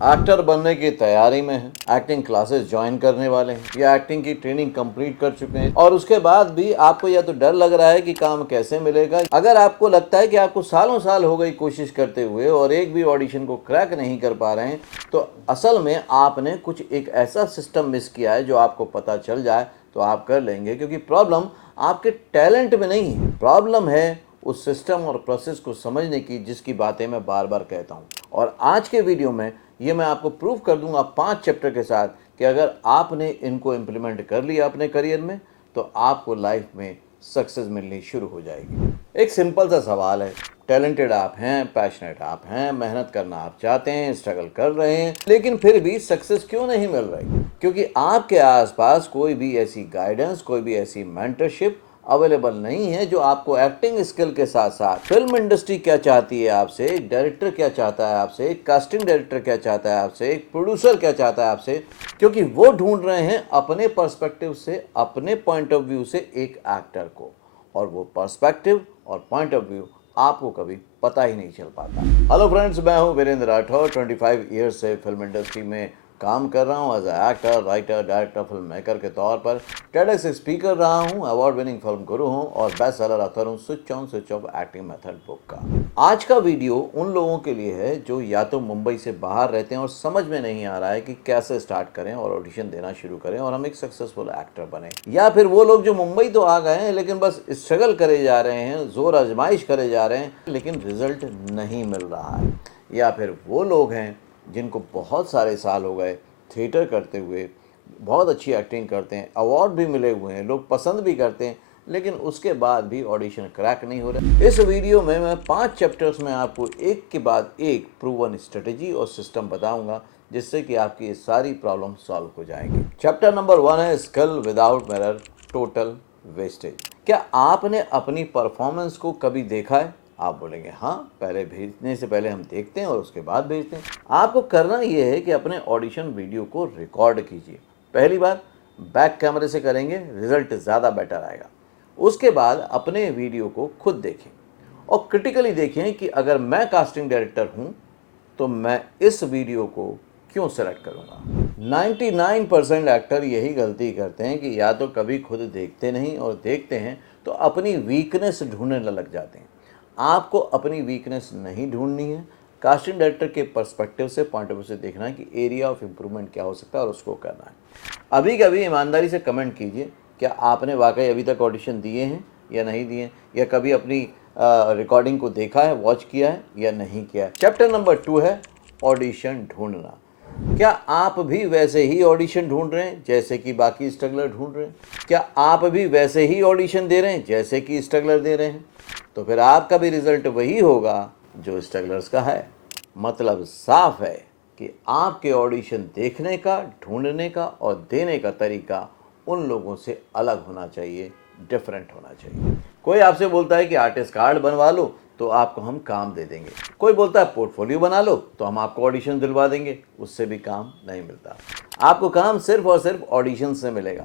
Actor बनने की तैयारी में हैं, एक्टिंग क्लासेस ज्वाइन करने वाले हैं या एक्टिंग की ट्रेनिंग कंप्लीट कर चुके हैं और उसके बाद भी आपको या तो डर लग रहा है कि काम कैसे मिलेगा। अगर आपको लगता है कि आपको सालों साल हो गई कोशिश करते हुए और एक भी ऑडिशन को क्रैक नहीं कर पा रहे हैं, तो असल में आपने कुछ एक ऐसा सिस्टम मिस किया है जो आपको पता चल जाए तो आप कर लेंगे, क्योंकि प्रॉब्लम आपके टैलेंट में नहीं है, प्रॉब्लम है उस सिस्टम और प्रोसेस को समझने की जिसकी बातें मैं बार बार कहता हूँ। और आज के वीडियो में ये मैं आपको प्रूव कर दूंगा 5 चैप्टर के साथ कि अगर आपने इनको इम्प्लीमेंट कर लिया अपने करियर में तो आपको लाइफ में सक्सेस मिलनी शुरू हो जाएगी। एक सिंपल सा सवाल है, टैलेंटेड आप हैं, पैशनेट आप हैं, मेहनत करना आप चाहते हैं, स्ट्रगल कर रहे हैं, लेकिन फिर भी सक्सेस क्यों नहीं मिल रही? क्योंकि आपके आसपास कोई भी ऐसी गाइडेंस, कोई भी ऐसी मेंटरशिप अवेलेबल नहीं है जो आपको एक्टिंग स्किल के साथ साथ फिल्म इंडस्ट्री क्या चाहती है आपसे, एक डायरेक्टर क्या चाहता है आपसे, एक कास्टिंग डायरेक्टर क्या चाहता है आपसे, एक प्रोड्यूसर क्या चाहता है आपसे, क्योंकि वो ढूंढ रहे हैं अपने पर्सपेक्टिव से, अपने पॉइंट ऑफ व्यू से एक एक्टर को, और वो पर्सपेक्टिव और पॉइंट ऑफ व्यू आपको कभी पता ही नहीं चल पाता। हेलो फ्रेंड्स, मैं हूं वीरेंद्र राठौर। 25 ईयर्स से फिल्म इंडस्ट्री में काम कर रहा हूं as actor, writer, director, film maker के तौर पर। टेडेक्स स्पीकर रहा हूं, अवार्ड विनिंग फिल्म गुरु हूं और बेस्ट सेलर ऑथर हूं switch on switch off acting method book का। आज का वीडियो उन लोगों के लिए है जो या तो मुंबई से बाहर रहते हैं और समझ में नहीं आ रहा है कि कैसे स्टार्ट करें और ऑडिशन देना शुरू करें और हम एक सक्सेसफुल एक्टर बने, या फिर वो लोग जो मुंबई तो आ गए हैं लेकिन बस स्ट्रगल करे जा रहे हैं, जोर आजमाइश करे जा रहे हैं लेकिन रिजल्ट नहीं मिल रहा है, या फिर वो लोग हैं जिनको बहुत सारे साल हो गए थिएटर करते हुए, बहुत अच्छी एक्टिंग करते हैं, अवार्ड भी मिले हुए हैं, लोग पसंद भी करते हैं, लेकिन उसके बाद भी ऑडिशन क्रैक नहीं हो रहा। इस वीडियो में मैं 5 चैप्टर्स में आपको एक के बाद एक प्रूवन स्ट्रेटजी और सिस्टम बताऊंगा जिससे कि आपकी ये सारी प्रॉब्लम सॉल्व हो जाएंगी। चैप्टर नंबर 1 है skill without mirror, total wastage. क्या आपने अपनी परफॉर्मेंस को कभी देखा है? आप बोलेंगे हाँ, पहले भेजने से पहले हम देखते हैं और उसके बाद भेजते हैं। आपको करना यह है कि अपने ऑडिशन वीडियो को रिकॉर्ड कीजिए। पहली बार बैक कैमरे से करेंगे, रिजल्ट ज़्यादा बेटर आएगा। उसके बाद अपने वीडियो को खुद देखें और क्रिटिकली देखें कि अगर मैं कास्टिंग डायरेक्टर हूं तो मैं इस वीडियो को क्यों सेलेक्ट करूंगा। 99% एक्टर यही गलती करते हैं कि या तो कभी खुद देखते नहीं और देखते हैं तो अपनी वीकनेस ढूंढने लग जाते हैं। आपको अपनी वीकनेस नहीं ढूंढनी है, कास्टिंग डायरेक्टर के पर्सपेक्टिव से, पॉइंट ऑफ व्यू से देखना है कि एरिया ऑफ इम्प्रूवमेंट क्या हो सकता है और उसको करना है। अभी कभी ईमानदारी से कमेंट कीजिए, क्या आपने वाकई अभी तक ऑडिशन दिए हैं या नहीं दिए, या कभी अपनी रिकॉर्डिंग को देखा है, वॉच किया है या नहीं किया है। चैप्टर नंबर 2 है ऑडिशन ढूंढना। क्या आप भी वैसे ही ऑडिशन ढूंढ रहे हैं जैसे कि बाकी स्ट्रगलर ढूंढ रहे हैं? क्या आप भी वैसे ही ऑडिशन दे रहे हैं जैसे कि स्ट्रगलर दे रहे हैं? तो फिर आपका भी रिजल्ट वही होगा जो स्ट्रगलर्स का है। मतलब साफ है कि आपके ऑडिशन देखने का, ढूंढने का और देने का तरीका उन लोगों से अलग होना चाहिए, डिफरेंट होना चाहिए। कोई आपसे बोलता है कि आर्टिस्ट कार्ड बनवा लो तो आपको हम काम दे देंगे, कोई बोलता है पोर्टफोलियो बना लो तो हम आपको ऑडिशन दिलवा देंगे, उससे भी काम नहीं मिलता। आपको काम सिर्फ और सिर्फ ऑडिशन से मिलेगा।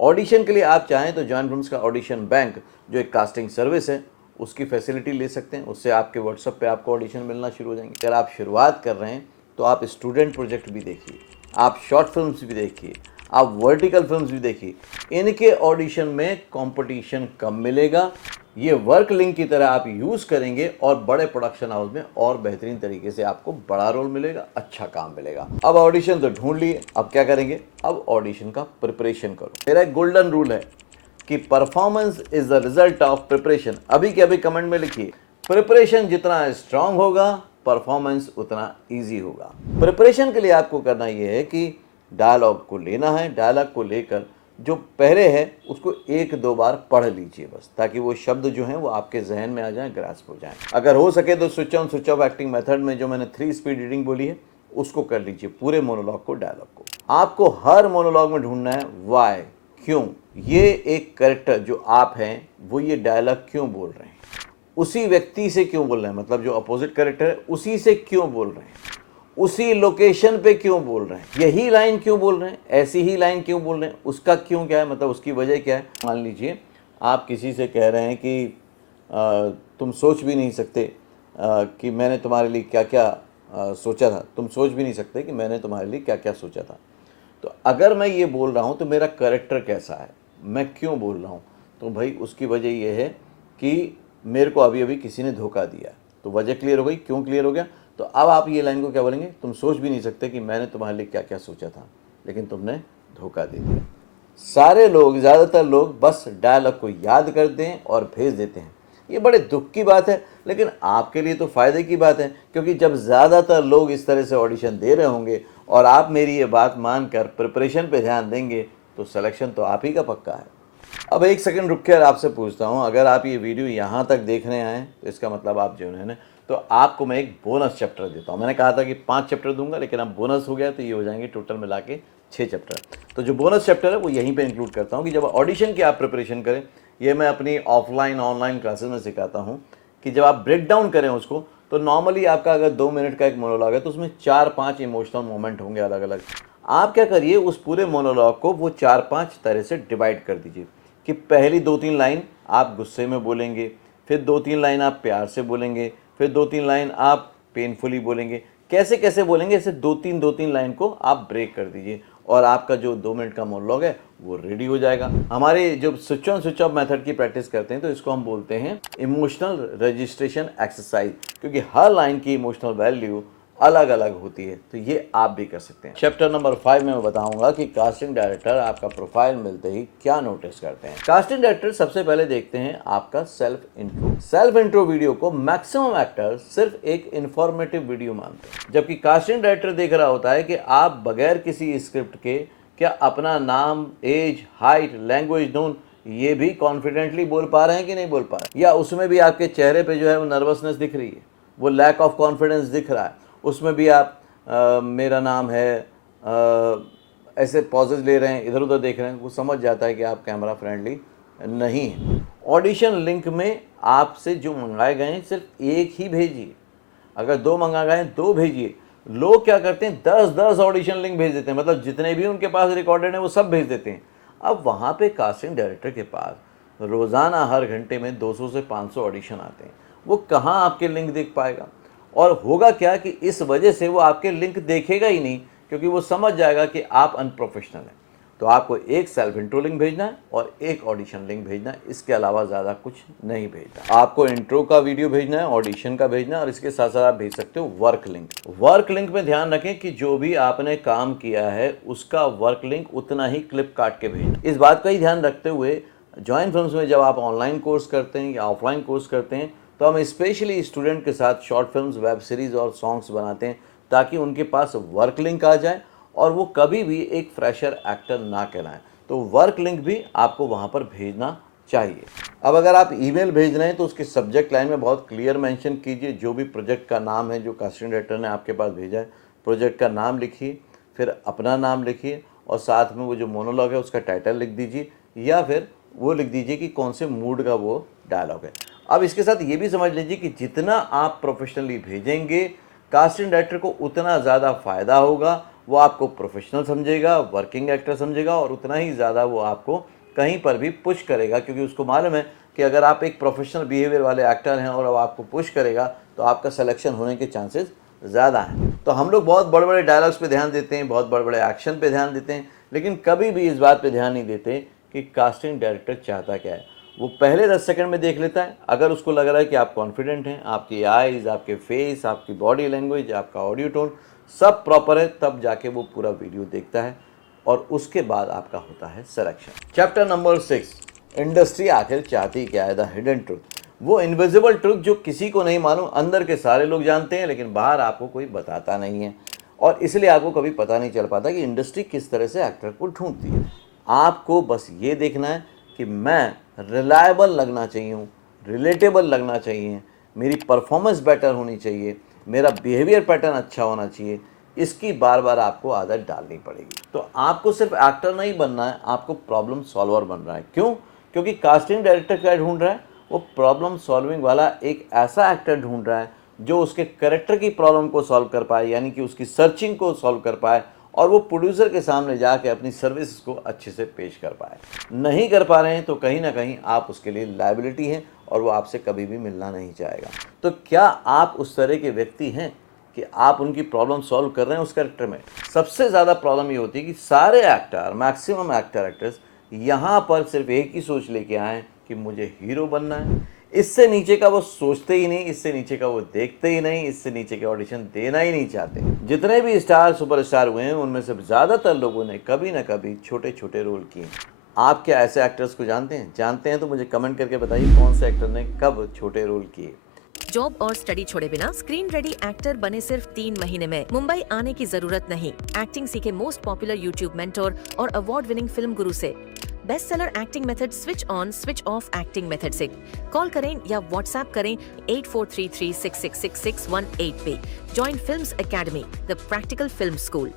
ऑडिशन के लिए आप चाहें तो जॉन फिल्म्स का ऑडिशन बैंक, जो एक कास्टिंग सर्विस है, उसकी फैसिलिटी ले सकते हैं। उससे आपके व्हाट्सएप पे आपको ऑडिशन मिलना शुरू हो जाएंगे। अगर आप शुरुआत कर रहे हैं तो आप स्टूडेंट प्रोजेक्ट भी देखिए, आप शॉर्ट फिल्म्स भी देखिए, आप वर्टिकल फिल्म्स भी देखिए। इनके ऑडिशन में कंपटीशन कम मिलेगा। ये वर्क लिंक की तरह आप यूज़ करेंगे और बड़े प्रोडक्शन हाउस में और बेहतरीन तरीके से आपको बड़ा रोल मिलेगा, अच्छा काम मिलेगा। अब ऑडिशन तो ढूंढ लिए, अब क्या करेंगे? अब ऑडिशन का प्रिपरेशन करो। मेरा एक गोल्डन रूल है कि performance is the result of preparation. अभी के अभी कमेंट में लिखिए, प्रिपरेशन जितना स्ट्रांग होगा परफॉर्मेंस उतना इजी होगा। प्रिपरेशन के लिए आपको करना यह है कि डायलॉग को लेना है, डायलॉग को लेकर जो पहले है उसको 1-2 बार पढ़ लीजिए बस, ताकि वो शब्द जो हैं वो आपके जहन में आ जाएं, ग्रास्प हो जाएं। अगर हो सके तो switch on switch off acting method में जो मैंने 3 स्पीड रीडिंग बोली है उसको कर लीजिए, पूरे मोनोलॉग को, डायलॉग को। आपको हर मोनोलॉग में ढूंढना है वाई, क्यों ये एक कैरेक्टर जो आप हैं वो ये डायलॉग क्यों बोल रहे हैं, उसी व्यक्ति से क्यों बोल रहे हैं, मतलब जो अपोजिट कैरेक्टर है उसी से क्यों बोल रहे हैं, उसी लोकेशन पे क्यों बोल रहे हैं, यही लाइन क्यों बोल रहे हैं, ऐसी ही लाइन क्यों बोल रहे हैं, उसका क्यों क्या है, मतलब उसकी वजह क्या है। मान लीजिए आप किसी से कह रहे हैं कि तुम सोच भी नहीं सकते कि मैंने तुम्हारे लिए क्या क्या सोचा था, तुम सोच भी नहीं सकते कि मैंने तुम्हारे लिए क्या क्या सोचा था। तो अगर मैं ये बोल रहा हूँ तो मेरा कैरेक्टर कैसा है, मैं क्यों बोल रहा हूँ, तो भाई उसकी वजह ये है कि मेरे को अभी अभी किसी ने धोखा दिया। तो वजह क्लियर हो गई, क्यों क्लियर हो गया। तो अब आप ये लाइन को क्या बोलेंगे, तुम सोच भी नहीं सकते कि मैंने तुम्हारे लिए क्या क्या सोचा था, लेकिन तुमने धोखा दे दिया। सारे लोग, ज़्यादातर लोग बस डायलॉग को याद करते हैं और भेज देते हैं। ये बड़े दुख की बात है, लेकिन आपके लिए तो फ़ायदे की बात है, क्योंकि जब ज़्यादातर लोग इस तरह से ऑडिशन दे रहे होंगे और आप मेरी ये बात मानकर प्रिपरेशन पे ध्यान देंगे, तो सिलेक्शन तो आप ही का पक्का है। अब एक सेकंड रुक कर आपसे पूछता हूँ, अगर आप ये वीडियो यहाँ तक देखने आए तो इसका मतलब आप जेन्युइन हैं। तो आपको मैं एक बोनस चैप्टर देता हूँ। मैंने कहा था कि 5 चैप्टर दूंगा, लेकिन अब बोनस हो गया तो ये हो जाएंगे टोटल मिला के 6 चैप्टर। तो जो बोनस चैप्टर है वो यहीं पे इंक्लूड करता हूँ कि जब ऑडिशन की आप प्रिपरेशन करें, ये मैं अपनी ऑफलाइन ऑनलाइन क्लासेस में सिखाता हूँ कि जब आप ब्रेक डाउन करें उसको, तो नॉर्मली आपका अगर 2 मिनट का एक मोनोलॉग है तो उसमें 4-5 इमोशनल मोमेंट होंगे अलग अलग। आप क्या करिए, उस पूरे मोनोलॉग को वो 4-5 तरह से डिवाइड कर दीजिए कि पहली 2-3 लाइन आप गुस्से में बोलेंगे, फिर 2-3 लाइन आप प्यार से बोलेंगे, फिर 2-3 लाइन आप पेनफुली बोलेंगे। कैसे कैसे बोलेंगे, ऐसे 2-3 लाइन को आप ब्रेक कर दीजिए और आपका जो 2 मिनट का मोनोलॉग है वो रेडी हो जाएगा। हमारे जो switch on switch off method की प्रैक्टिस करते हैं तो इसको हम बोलते हैं इमोशनल रजिस्ट्रेशन एक्सरसाइज, क्योंकि हर लाइन की इमोशनल वैल्यू अलग अलग होती है। तो ये आप भी कर सकते हैं। चैप्टर नंबर 5 में मैं बताऊंगा कि कास्टिंग डायरेक्टर आपका प्रोफाइल मिलते ही क्या नोटिस करते हैं। कास्टिंग डायरेक्टर सबसे पहले देखते हैं आपका self intro. Self intro video को मैक्सिमम एक्टर सिर्फ एक इंफॉर्मेटिव वीडियो मानते हैं, जबकि कास्टिंग डायरेक्टर देख रहा होता है कि आप बगैर किसी स्क्रिप्ट के क्या अपना नाम, एज, हाइट, लैंग्वेज नोन ये भी कॉन्फिडेंटली बोल पा रहे हैं कि नहीं बोल पा रहे हैं, या उसमें भी आपके चेहरे पे जो है वो नर्वसनेस दिख रही है, वो लैक ऑफ कॉन्फिडेंस दिख रहा है। उसमें भी आप मेरा नाम है, ऐसे पॉजेज ले रहे हैं, इधर उधर देख रहे हैं, वो समझ जाता है कि आप कैमरा फ्रेंडली नहीं है। ऑडिशन लिंक में आपसे जो मंगाए गए हैं सिर्फ एक ही भेजिए, अगर 2 मंगा गए 2 भेजिए। लोग क्या करते हैं, 10-10 ऑडिशन लिंक भेज देते हैं, मतलब जितने भी उनके पास रिकॉर्डेड हैं वो सब भेज देते हैं। अब वहाँ पे कास्टिंग डायरेक्टर के पास रोज़ाना हर घंटे में 200 से 500 ऑडिशन आते हैं, वो कहाँ आपके लिंक देख पाएगा। और होगा क्या कि इस वजह से वो आपके लिंक देखेगा ही नहीं, क्योंकि वो समझ जाएगा कि आप अनप्रोफेशनल हैं। तो आपको एक सेल्फ इंट्रो लिंक भेजना है और एक ऑडिशन लिंक भेजना है, इसके अलावा ज़्यादा कुछ नहीं भेजना। आपको इंट्रो का वीडियो भेजना है, ऑडिशन का भेजना है, और इसके साथ साथ आप भेज सकते हो वर्क लिंक। वर्क लिंक में ध्यान रखें कि जो भी आपने काम किया है उसका वर्क लिंक उतना ही क्लिप काट के भेजना। इस बात का ही ध्यान रखते हुए जॉइन फिल्म्स में जब आप ऑनलाइन कोर्स करते हैं या ऑफलाइन कोर्स करते हैं, तो हम स्पेशली स्टूडेंट के साथ शॉर्ट फिल्म्स, वेब सीरीज़ और सॉन्ग्स बनाते हैं ताकि उनके पास वर्क लिंक आ जाए और वो कभी भी एक फ्रेशर एक्टर ना कहलाएं। तो वर्क लिंक भी आपको वहाँ पर भेजना चाहिए। अब अगर आप ईमेल भेज रहे हैं तो उसके सब्जेक्ट लाइन में बहुत क्लियर मेंशन कीजिए जो भी प्रोजेक्ट का नाम है जो कास्टिंग डायरेक्टर ने आपके पास भेजा है, प्रोजेक्ट का नाम लिखिए, फिर अपना नाम लिखिए और साथ में वो जो मोनोलॉग है उसका टाइटल लिख दीजिए, या फिर वो लिख दीजिए कि कौन से मूड का वो डायलॉग है। अब इसके साथ ये भी समझ लीजिए कि जितना आप प्रोफेशनली भेजेंगे कास्टिंग डायरेक्टर को उतना ज़्यादा फ़ायदा होगा, वो आपको प्रोफेशनल समझेगा, वर्किंग एक्टर समझेगा, और उतना ही ज़्यादा वो आपको कहीं पर भी पुश करेगा, क्योंकि उसको मालूम है कि अगर आप एक प्रोफेशनल बिहेवियर वाले एक्टर हैं और अब आपको पुश करेगा तो आपका सिलेक्शन होने के चांसेस ज़्यादा हैं। तो हम लोग बहुत बड़े बड़े डायलॉग्स पे ध्यान देते हैं, बहुत बड़े बड़े एक्शन पे ध्यान देते हैं, लेकिन कभी भी इस बात पे ध्यान नहीं देते कि कास्टिंग डायरेक्टर चाहता क्या है। वो पहले 10 सेकंड में देख लेता है, अगर उसको लग रहा है कि आप कॉन्फिडेंट हैं, आपकी आइज़, आपके फेस, आपकी बॉडी लैंग्वेज, आपका ऑडियो टोन सब प्रॉपर है, तब जाके वो पूरा वीडियो देखता है और उसके बाद आपका होता है सिलेक्शन। चैप्टर नंबर 6, इंडस्ट्री आखिर चाहती क्या है, द हिडन ट्रुथ। वो इनविजिबल ट्रुथ जो किसी को नहीं मालूम, अंदर के सारे लोग जानते हैं लेकिन बाहर आपको कोई बताता नहीं है, और इसलिए आपको कभी पता नहीं चल पाता कि इंडस्ट्री किस तरह से एक्टर को ढूंढती है। आपको बस ये देखना है कि मैं रिलायबल लगना चाहिए हूँ, रिलेटेबल लगना चाहिए, मेरी परफॉर्मेंस बेटर होनी चाहिए, मेरा बिहेवियर पैटर्न अच्छा होना चाहिए, इसकी बार बार आपको आदत डालनी पड़ेगी। तो आपको सिर्फ एक्टर नहीं बनना है, आपको प्रॉब्लम सॉल्वर बन रहा है। क्यों? क्योंकि कास्टिंग डायरेक्टर क्या ढूंढ रहा है, वो प्रॉब्लम सॉल्विंग वाला एक ऐसा एक्टर ढूंढ रहा है जो उसके कैरेक्टर की प्रॉब्लम को सॉल्व कर पाए, यानी कि उसकी सर्चिंग को सॉल्व कर पाए, और वो प्रोड्यूसर के सामने जाके अपनी सर्विस को अच्छे से पेश कर पाए। नहीं कर पा रहे हैं तो कहीं ना कहीं आप उसके लिए लायबिलिटी हैं और वो आपसे कभी भी मिलना नहीं चाहेगा। तो क्या आप उस तरह के व्यक्ति हैं कि आप उनकी प्रॉब्लम सॉल्व कर रहे हैं उस कैरेक्टर में। सबसे ज़्यादा प्रॉब्लम ये होती है कि सारे एक्टर, मैक्सिमम एक्टर एक्ट्रेस यहाँ पर सिर्फ एक ही सोच लेके आए हैं कि मुझे हीरो बनना है। इससे नीचे का वो सोचते ही नहीं, इससे नीचे का वो देखते ही नहीं, इससे नीचे के ऑडिशन देना ही नहीं चाहते। जितने भी स्टार सुपरस्टार हुए हैं उनमें से ज़्यादातर लोगों ने कभी ना कभी छोटे छोटे रोल किए। आप क्या ऐसे एक्टर्स को जानते हैं? जानते हैं तो मुझे कमेंट करके बताइए कौन से एक्टर ने कब छोटे रोल किए। जॉब और स्टडी छोड़े बिना स्क्रीन रेडी एक्टर बने सिर्फ 3 महीने में। मुंबई आने की जरूरत नहीं। एक्टिंग सीखे मोस्ट पॉपुलर यूट्यूब मेंटोर और अवार्ड विनिंग फिल्म गुरु से। Best seller acting method switch on switch off acting method से कॉल करें या व्हाट्सएप करें 8433666618 पे। Join films academy, the practical film school.